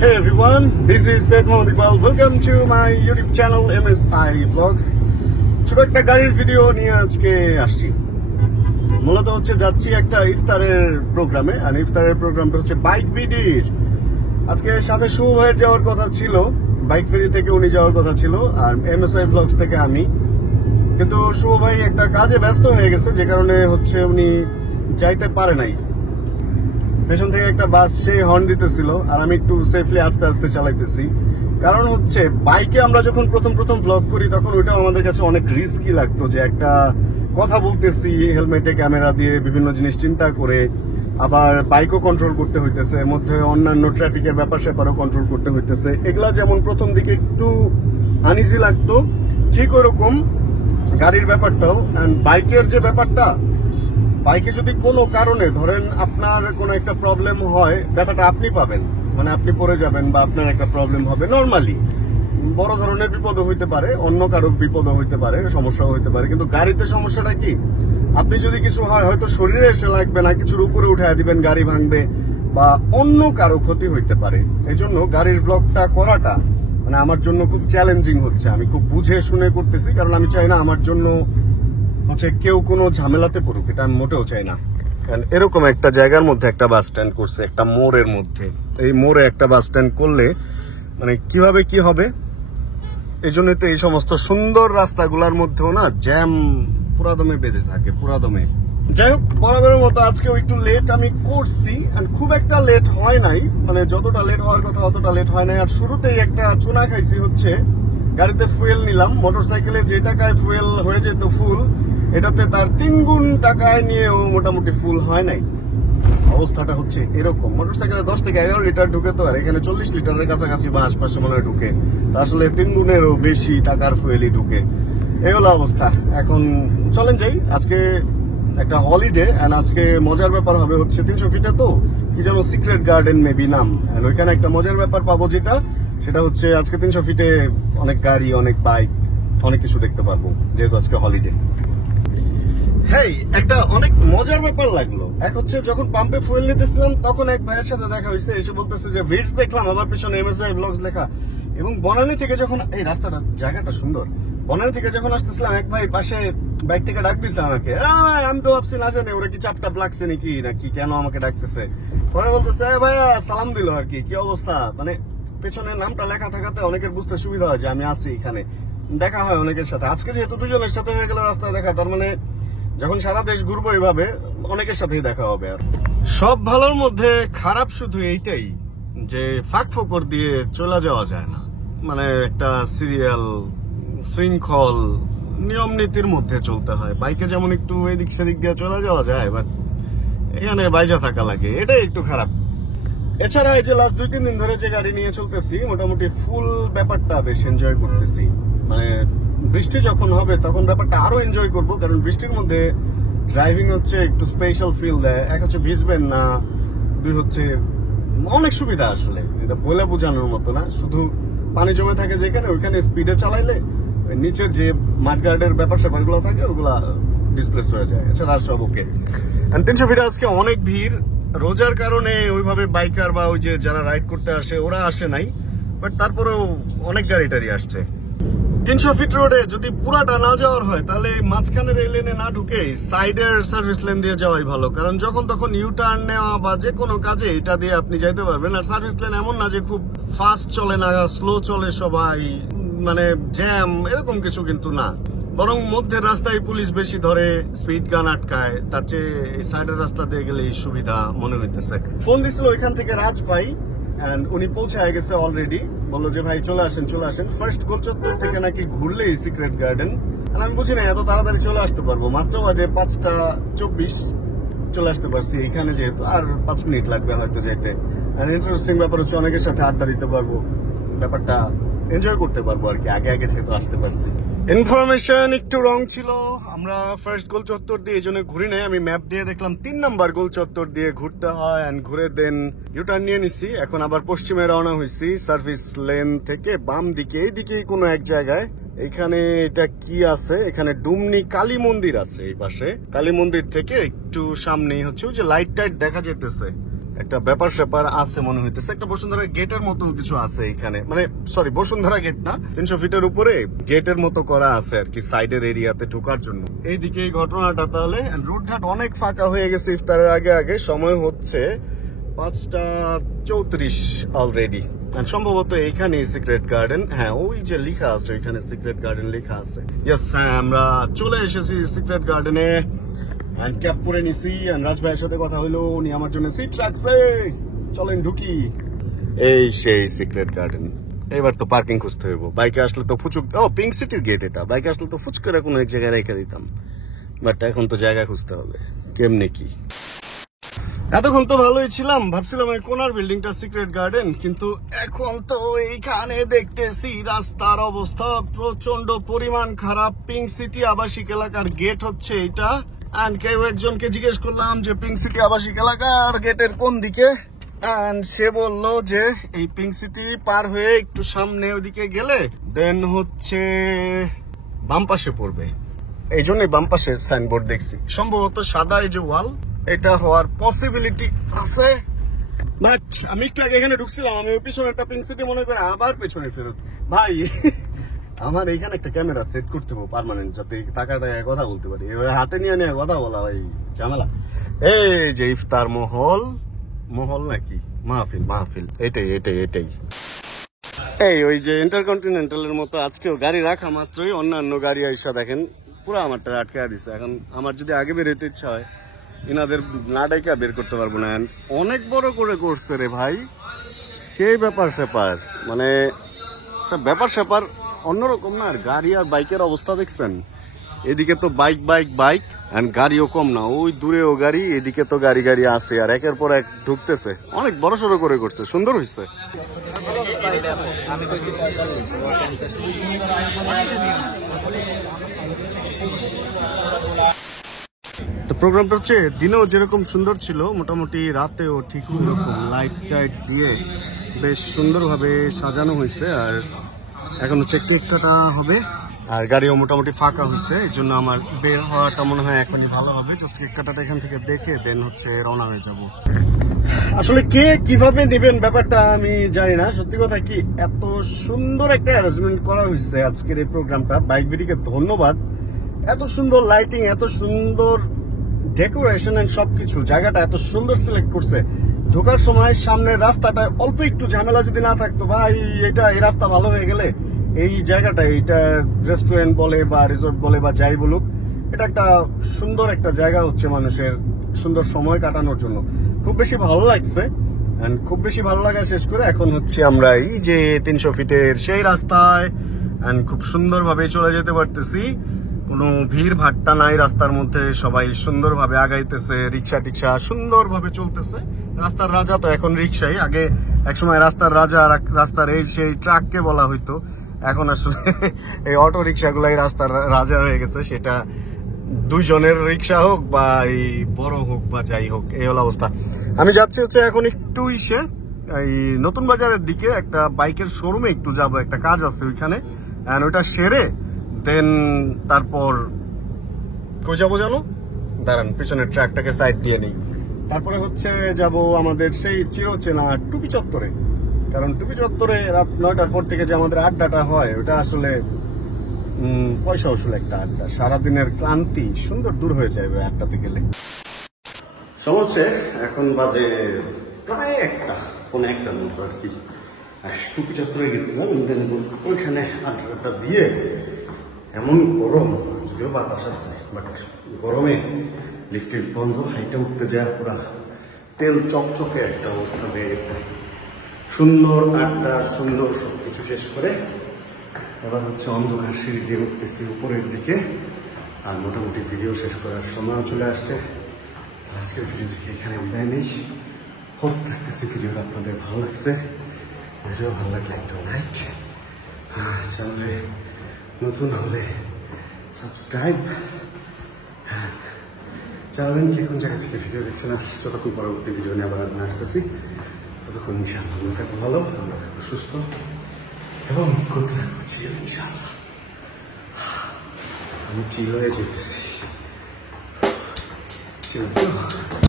Hey everyone, this is Seth Mohammed Iqbal. Welcome to my YouTube channel MSI Vlogs. ছোট একটা গাড়ির video নিয়ে আজকে আসছি। মূলত হচ্ছে যাচ্ছি একটা ইফতারের প্রোগ্রামে, আর ইফতারের প্রোগ্রামটা হচ্ছে বাইক বিডির। আজকে সাথে শুভ ভাইয়ের যাওয়ার কথা ছিল, বাইক ফেরি থেকে উনি যাওয়ার কথা ছিল, আর MSI Vlogs থেকে আমি। কিন্তু শুভ ভাই একটা কাজে ব্যস্ত হয়ে গেছে, যে কারণে হচ্ছে উনি যাইতে পারে নাই। পেছন থেকে একটা বাস সে হর্ন দিতেছিল, আর আমি একটু সেফলি আস্তে আস্তে চালাইতেছি। কারণ হচ্ছে বাইকে আমরা যখন প্রথম ভ্লগ করি তখন ওইটাও আমাদের কাছে অনেক রিস্কি লাগতো, যে একটা কথা বলতেছি হেলমেটে ক্যামেরা দিয়ে বিভিন্ন জিনিস চিন্তা করে, আবার বাইকও কন্ট্রোল করতে হইতেছে, এর মধ্যে অন্যান্য ট্রাফিকের ব্যাপার স্যাপারও কন্ট্রোল করতে হইতেছে। এগুলা যেমন প্রথম দিকে একটু আনইজি লাগতো, ঠিক ওরকম গাড়ির ব্যাপারটাও। অ্যান্ড বাইকের যে ব্যাপারটা, বাইকে যদি কোনো কারণে ধরেন আপনার কোনো একটা প্রবলেম হয়, ব্যথাটা আপনি পাবেন, মানে আপনি পড়ে যাবেন বা আপনার একটা প্রবলেম হবে। নর্মালি বড় ধরনের বিপদও হইতে পারে, অন্য কারো বিপদও হইতে পারে, সমস্যাও হইতে পারে। কিন্তু গাড়িতে সমস্যাটা কি, আপনি যদি কিছু হয় হয়তো শরীরে এসে লাগবে না, কিছুর উপরে উঠায় দিবেন, গাড়ি ভাঙবে বা অন্য কারো ক্ষতি হইতে পারে। এই জন্য গাড়ির ব্লগটা করাটা মানে আমার জন্য খুব চ্যালেঞ্জিং হচ্ছে। আমি খুব বুঝে শুনে করতেছি, কারণ আমি চাই না আমার জন্য হচ্ছে কেউ কোনো ঝামেলাতে পড়ুক, এটা আমি মোটেও চাই না। এরকম একটা জায়গার মধ্যে একটা বাস স্ট্যান্ড করছে, একটা মোড়ের মধ্যে। এই মোড়ে একটা বাস স্ট্যান্ড করলে মানে কিভাবে কি হবে, এই জন্যই তো এই সমস্ত সুন্দর রাস্তাগুলোর মধ্যেও না জ্যাম পুরাদমে বেঁধে থাকে, পুরাদমে। যাই হোক, বরাবরের মতো আজকেও একটু লেট আমি করছি, খুব একটা লেট হয় নাই, মানে যতটা লেট হওয়ার কথা অতটা লেট হয় নাই। আর শুরুতেই একটা চুনা খাইছি হচ্ছে, গাড়িতে ফুয়েল নিলাম, মোটরসাইকেলে যে টাকায় ফুয়েল হয়ে যেত ফুল, এটাতে তার 3 গুণ টাকায় নিয়েও মোটামুটি ফুল হয় নাই। অবস্থাটা হচ্ছে এরকম। মোটরসাইকেলে 10 থেকে 11 লিটার ঢুকে, তো আর এখানে 40 লিটারের কাছাকাছি বা আশপাশে মনে হয় ঢুকে, তা আসলে 3 গুণেরও বেশি টাকার ফুয়েলই ঢুকে। এই হলো অবস্থা। এখন চলেন যাই, আজকে একটা হলিডে, এন্ড আজকে মজার ব্যাপার হবে হচ্ছে 300 ফিটে তো কি যেন সিক্রেট গার্ডেন মেবি নাম, এন্ড ওইখানে একটা মজার ব্যাপার পাবো, সেটা হচ্ছে আজকে 300 ফিটে অনেক গাড়ি, অনেক বাইক, অনেক কিছু দেখতে পারবো, যেহেতু আজকে হলিডে। হেই, একটা অনেক মজার ব্যাপার লাগলো। এক হচ্ছে যখন পাম্পে ফুয়েল নিতেছিলাম তখন এক ভাইয়ের সাথে দেখা হয়েছে, এসে বলতেছে যে ভিডস দেখলাম, আবার পিছনে MSI Vlogs লেখা। এবং বনানী থেকে যখন, এই রাস্তাটা জায়গাটা সুন্দর, বনানী থেকে যখন আসতেছিলাম এক ভাই পাশে বাইক থেকে ডাক দিচ্ছে আমাকে। আমি তো ভাবছি না জানি ওরা কি চাপটাপ লাগছে নাকি কেন আমাকে ডাকতেছে। পরে বলতেছে ভাইয়া, সালাম দিল আর কি অবস্থা। মানে পেছনের নামটা লেখা থাকাতে অনেকের বুঝতে সুবিধা হয় যে আমি আছি এখানে। দেখা হয় অনেকের সাথে, আজকে যেহেতু দুজনের সাথে হয়ে গেল রাস্তায় দেখা, তার মানে যখন সারা দেশ ঘুরবো এইভাবে অনেকের সাথেই দেখা হবে। আর সব ভালোর মধ্যে খারাপ শুধু এইটাই যে ফাঁক ফোকর দিয়ে চলে যাওয়া যায় না, মানে একটা সিরিয়াল শৃঙ্খল নিয়ম নীতির মধ্যে চলতে হয়। বাইকে যেমন একটু এদিক সেদিক দিয়ে চলে যাওয়া যায়, বাট এখানে বাইজা থাকা লাগে, এটাই একটু খারাপ। এছাড়া এই যে লাস্ট 2-3 দিন ধরে যে গাড়ি নিয়ে চলতেছি, মোটামুটি ফুল ব্যাপারটা বেশ এনজয় করতেছি। মানে বৃষ্টি যখন হবে তখন ব্যাপারটা আরো এনজয় করবো, কারণ বৃষ্টির মধ্যে ড্রাইভিং হচ্ছে একটু স্পেশাল ফিল দেয়। এক হচ্ছে ভিজবেন না, দুই হচ্ছে অনেক সুবিধা। আসলে এটা বলে বোঝানোর মতো না, শুধু পানি জমে থাকে যেখানে, ওইখানে স্পিডে চালাইলে নিচের যে মাডগার্ডের ব্যাপার স্যাপার গুলো থাকে ওগুলা ডিসপ্লেস হয়ে যায়। এছাড়া সব ওকে। 300 ফিটে আজকে অনেক ভিড়, রোজার কারণে ওইভাবে বাইকার বা ওই যে যারা রাইড করতে আসে ওরা আসে নাই, বাট তারপরেও অনেক গাড়ি টাড়ি আসছে। 300 ফিট রোডে যদি পুরাটা না যাওয়ার হয়, তাহলে মাঝখানের এই লেনে না ঢুকে সাইডের সার্ভিস লেন দিয়ে যাওয়াই ভালো, কারণ যখন তখন ইউ টার্ন নেওয়া বা যে কোনো কাজে এটা দিয়ে আপনি যাইতে পারবেন। আর সার্ভিস লেন এমন না যে খুব ফাস্ট চলে না, স্লো চলে সবাই, মানে জ্যাম এরকম কিছু কিন্তু না, বরং মধ্যের রাস্তায় পুলিশ বেশি ধরে, স্পিড গান আটকায়, তার চেয়ে এই সাইডের রাস্তা দিয়ে গেলে সুবিধা মনে হইতেছে। ফোন দিছিল ওইখান থেকে রাজ ভাই, এন্ড উনি পৌঁছে গেছে অলরেডি। বললো যে ভাই চলে আসেন ফার্স্ট গোলচত্বর থেকে নাকি ঘুরলেই সিক্রেট গার্ডেন। আর আমি বুঝি না এত তাড়াতাড়ি চলে আসতে পারবো, মাত্র বাজে 5:24, চলে আসতে পারছি এখানে, যেহেতু আর 5 মিনিট লাগবে হয়তো যেতে। আর ইন্টারেস্টিং ব্যাপার হচ্ছে অনেকের সাথে আড্ডা দিতে পারবো, ব্যাপারটা এনজয় করতে পারবো আর কি, আগে যেহেতু আসতে পারছি। ইনফরমেশন একটু রং ছিল, আমরা ফার্স্ট গোল চত্বর দিয়ে এই জন্য ঘুরি নাই। আমি ম্যাপ দিয়ে দেখলাম 3 নাম্বার গোল চত্বর দিয়ে ঘুরতে হয়, এন্ড ঘুরে দেন ইউটার্ন নিয়ে নিছি। এখন আবার পশ্চিমে রওনা হয়েছি, সার্ভিস লেন থেকে বাম দিকে, এইদিকেই কোনো এক জায়গায়। এখানে এটা কি আছে, এখানে ডুমনি কালী মন্দির আছে এই পাশে। কালী মন্দির থেকে একটু সামনেই হচ্ছে ওই যে লাইট টাইট দেখা যেতেছে, একটা ব্যাপার স্যাপার আছে মনে হইতেছে। একটা বসুন্ধরা গেটের মতো কিছু আছে এখানে, মানে সরি বসুন্ধরা গেট না, 300 ফিটের উপরে গেটের মতো করা আছে আর কি সাইডের এরিয়াতে ঢোকার জন্য। এইদিকে এই ঘটনাটা তাহলে। রোডঘাট অনেক ফাঁকা হয়ে গেছে ইফতারের আগে আগে। সময় হচ্ছে 5:34 অলরেডি। সম্ভবত এখানে সিক্রেট গার্ডেন, হ্যাঁ ওই যে লেখা আছে ওইখানে সিক্রেট গার্ডেন লেখা আছে। ইয়েস, হ্যাঁ আমরা চলে এসেছি সিক্রেট গার্ডেনে। ক্যাপ পরে নিছি। রাজ ভাইয়ের সাথে কথা হইলো, উনি আমার জন্য সিট রাখছে। চলেন ঢুকি। এই সেই সিক্রেট গার্ডেন। এবার তো পার্কিং খুঁজতে হইব। বাইকে আসলে তো ফুচুক, ও পিঙ্ক সিটির গেট এটা। বাইকে আসলে তো ফুচ করে কোনো এক জায়গায় রেখে দিতাম, বাট এখন তো জায়গা খুঁজতে হবে। কেমনে কি? এতক্ষণ তো ভালোই ছিলাম, ভাবছিলাম এই কোনার বিল্ডিংটা সিক্রেট গার্ডেন, কিন্তু এখন তো এইখানে দেখতেছি রাস্তার অবস্থা প্রচন্ড পরিমাণ খারাপ। পিঙ্ক সিটি আবাসিক এলাকার গেট হচ্ছে এটা। আর কেউ একজনকে জিজ্ঞেস করলাম যে পিঙ্ক সিটি আবাসিক এলাকার গেটের কোন দিকে, সে বললো যে এই পিঙ্ক সিটি পার হয়ে একটু সামনে ওইদিকে গেলে দেন হচ্ছে বাম পাশে পড়বে। এই জন্যই বাম পাশে সাইনবোর্ড দেখছি। সম্ভবত সাদা এই যে ওয়াল, এটা হওয়ার পসিবিলিটি আছে। বাট আমি একটু আগে এখানে ঢুকছিলাম, আমি ওই পিছনে একটা পিঙ্ক সিটি মনে করে আবার পেছনে ফেরত। ভাই আমার এইখানে একটা ক্যামেরা সেট করতে হবে পার্মানেন্ট, যাতে তাকায় তাকায় কথা বলতে পারি। হাতে নিয়ে নিয়ে কথা বলা ভাই ঝামেলা। এই যে ইফতার মহল, মহল নাকি মাহফিল, মাহফিল এটাই এটাই এটাই। এই ওই যে ইন্টারকন্টিনেন্টালের মতো আজকেও গাড়ি রাখা মাত্রই অন্যান্য গাড়ি আইসা দেখেন পুরো আমারটা আটকে দিচ্ছে। এখন আমার যদি আগে বেরোতে ইচ্ছা হয়, ইনাদের না ডাইকা বের করতে পারবো না। অনেক বড় করে করছে রে ভাই, সেই ব্যাপার স্যাপার, মানে ব্যাপার স্যাপার অন্যরকম না। আর গাড়ি আর বাইকের অবস্থা দেখছেন, এদিকে তো বাইক বাইক বাইক, আর গাড়িও কম না, ওই দূরেও গাড়ি, এদিকে তো গাড়ি গাড়ি আছে, আর একের পর এক ঢুকতেছে। অনেক বড় সড়ো করে করছে, সুন্দর হয়েছে। প্রোগ্রামটা হচ্ছে দিনেও যেরকম সুন্দর ছিল, মোটামুটি রাতেও ঠিক ওইরকম লাইট টাইট দিয়ে বেশ সুন্দরভাবে সাজানো হয়েছে। আর এখন হচ্ছে কেক কাটা হবে, আর গাড়িও মোটামুটি ফাঁকা হয়েছে। এই জন্য আমার বের হওয়াটা মনে হয় এখনই ভালো হবে। জাস্ট কেক কাটাটা এখান থেকে দেখে দেন হচ্ছে রওনা হয়ে যাব। আসলে কে কিভাবে নেবেন ব্যাপারটা আমি জানি না। সত্যি কথা কি, এত সুন্দর একটা অ্যারেঞ্জমেন্ট করা হয়েছে আজকের এই প্রোগ্রামটা। বাইক বিডিকে ধন্যবাদ। এত সুন্দর লাইটিং, এত সুন্দর ডেকোরেশন এন্ড সবকিছু, জায়গাটা এত সুন্দর সিলেক্ট করছে। ঢোকার সময় সামনের রাস্তাটা অল্প একটু ঝামেলা যদি না থাকতো, ভাই এটা এই রাস্তা ভালো হয়ে গেলে এই জায়গাটা, এইটা রেস্টুরেন্ট বলে বা রিসোর্ট বলে বা যাই বলুক, এটা একটা সুন্দর একটা জায়গা হচ্ছে মানুষের সুন্দর সময় কাটানোর জন্য। খুব বেশি ভালো লাগছে। খুব বেশি ভালো লাগা শেষ করে এখন হচ্ছে আমরা এই যে 300 ফিটের সেই রাস্তায় খুব সুন্দরভাবে চলে যেতে পারতেছি। কোনো ভিড় ভাট্টা নাই রাস্তার মধ্যে, সবাই সুন্দরভাবে আগাইতেছে, রিক্সা টিক্সা সুন্দরভাবে চলতেছে। রাস্তার রাজা তো এখন রিক্সাই, আগে একসময় রাস্তার রাজা রাস্তার এই সেই ট্রাককে বলা হইতো। এখন আসলে এই অটো রিক্সাগুলাই রাস্তার রাজা হয়ে গেছে। সেটা দুইজনের রিক্সা হোক বা এই বড় হোক বা যাই হোক, এই হলো অবস্থা। আমি যাচ্ছি হচ্ছে এখন একটু এই নতুন বাজারের দিকে, একটা বাইকের শোরুমে একটু যাব, একটা কাজ আছে ওইখানে। ওইটা সেরে দেন তারপর কই যাবো জানো, দাঁড়ান পিছনের ট্র্যাকটাকে সাইড দিয়ে নেই। তারপরে হচ্ছে যাব আমাদের সেই চিরচেনা টুপি চত্বরে। কারণ টুপি চত্বরে রাত 9টার পর থেকে যে আমাদের আড্ডাটা হয়, ওটা আসলে পয়সা উসুল একটা আড্ডা। সারাদিনের ক্লান্তি সুন্দর দূর হয়ে যায় ওই আড্ডাতে গেলে। সমস্যা এখন বাজে প্রায় কোনো একটা মতো আর কি। আর টুপি চত্বরে গেছিলাম, ওইখানে আড্ডাটা দিয়ে এমন গরম, যদিও বাতাস আছে, বাট গরমে লিফট বন্ধ, হাইটে উঠতে যায় পুরা তেল চকচকে একটা অবস্থা হয়ে গেছে। সুন্দর আড্ডা, সুন্দর সবকিছু শেষ করে এবার হচ্ছে অন্ধকার সিঁড়ি দিয়ে উঠতেছি উপরের দিকে। আর মোটামুটি ভিডিও শেষ করার সময় চলে আসছে। আজকের ভিডিও থেকে এখানে বিদায় নেই। হোপ রাখতেছি ভিডিওটা আপনাদের ভালো লাগছে। ভিডিও ভালো লাগলে একটা লাইক, চ্যানেলে নতুন হলে সাবস্ক্রাইব। জানাবেন কি কোন জায়গা থেকে ভিডিও দেখছেন। যতক্ষণ পরবর্তী ভিডিও নিয়ে আবার আসতেছি, ততক্ষণ ইনশাআল্লাহ আমরা থাকবো ভালো, আমরা থাকবো সুস্থ এবং করতে থাকবো চিল। ইনশাআল্লাহ আমি চিল হয়ে যেতেছি।